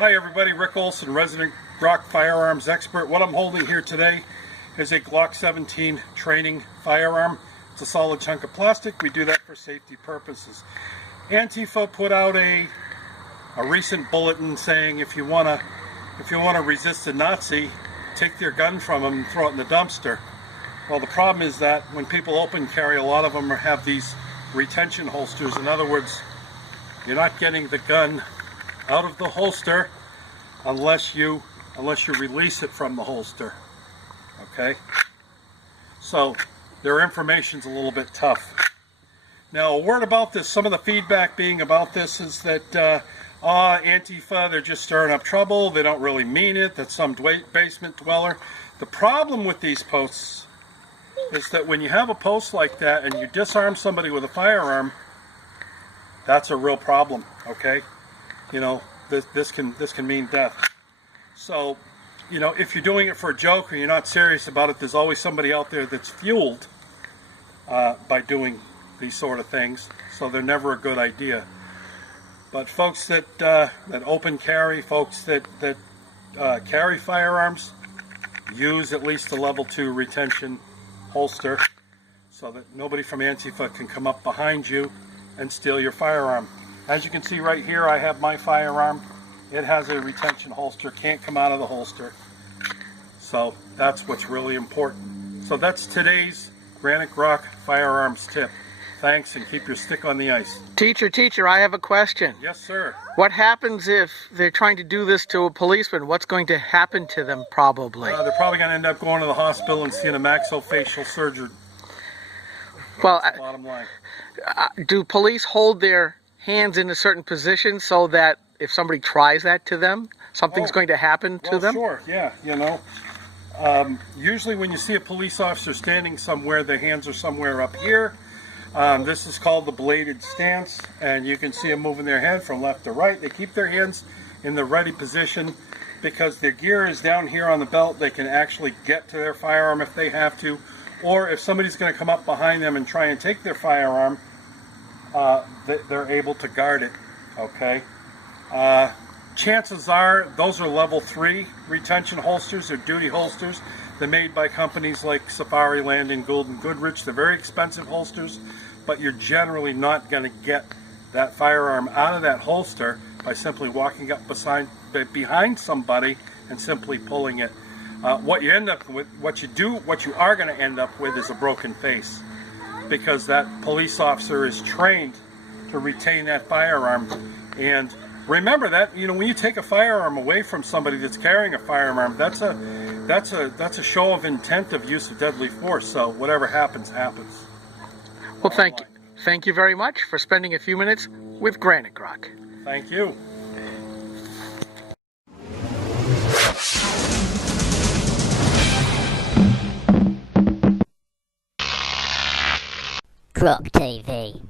Hi everybody, Rick Olsen, resident Glock firearms expert. What I'm holding here today is a Glock 17 training firearm. It's a solid chunk of plastic. We do that for safety purposes. Antifa put out a recent bulletin saying if you wanna resist a Nazi, take their gun from them and throw it in the dumpster. Well, the problem is that when people open carry, a lot of them have these retention holsters. In other words, you're not getting the gun out of the holster unless you release it from the holster. Okay, so their information's a little bit tough. Now, a word about this. Some of the feedback being about this is that Antifa, they're just stirring up trouble, they don't really mean it, that's some basement dweller. The problem with these posts is that when you have a post like that and you disarm somebody with a firearm, that's a real problem. Okay, you know, this can mean death. So, you know, if you're doing it for a joke or you're not serious about it, there's always somebody out there that's fueled by doing these sort of things. So they're never a good idea. But folks that open carry, folks that carry firearms, use at least a level 2 retention holster so that nobody from Antifa can come up behind you and steal your firearm. As you can see right here, I have my firearm. It has a retention holster, can't come out of the holster. So that's what's really important. So that's today's Granite Glock firearms tip. Thanks, and keep your stick on the ice. Teacher, I have a question. Yes, sir. What happens if they're trying to do this to a policeman? What's going to happen to them, probably? They're probably going to end up going to the hospital and seeing a maxillofacial surgeon. Well, that's the bottom line. Do police hold their hands in a certain position so that if somebody tries that to them, something's going to happen to them? Sure, yeah, you know. Usually when you see a police officer standing somewhere, their hands are somewhere up here. This is called the bladed stance, and you can see them moving their head from left to right. They keep their hands in the ready position because their gear is down here on the belt. They can actually get to their firearm if they have to, or if somebody's going to come up behind them and try and take their firearm, they're able to guard it. Okay. Chances are those are level 3 retention holsters or duty holsters. They're made by companies like Safariland and Gould & Goodrich. They're very expensive holsters, but you're generally not going to get that firearm out of that holster by simply walking up behind somebody and simply pulling it. What you are going to end up with is a broken face, because that police officer is trained to retain that firearm. And remember that, you know, when you take a firearm away from somebody that's carrying a firearm, that's a show of intent of use of deadly force. So whatever happens, happens. Well, thank you very much for spending a few minutes with Granite Glock. Thank you. Glock TV.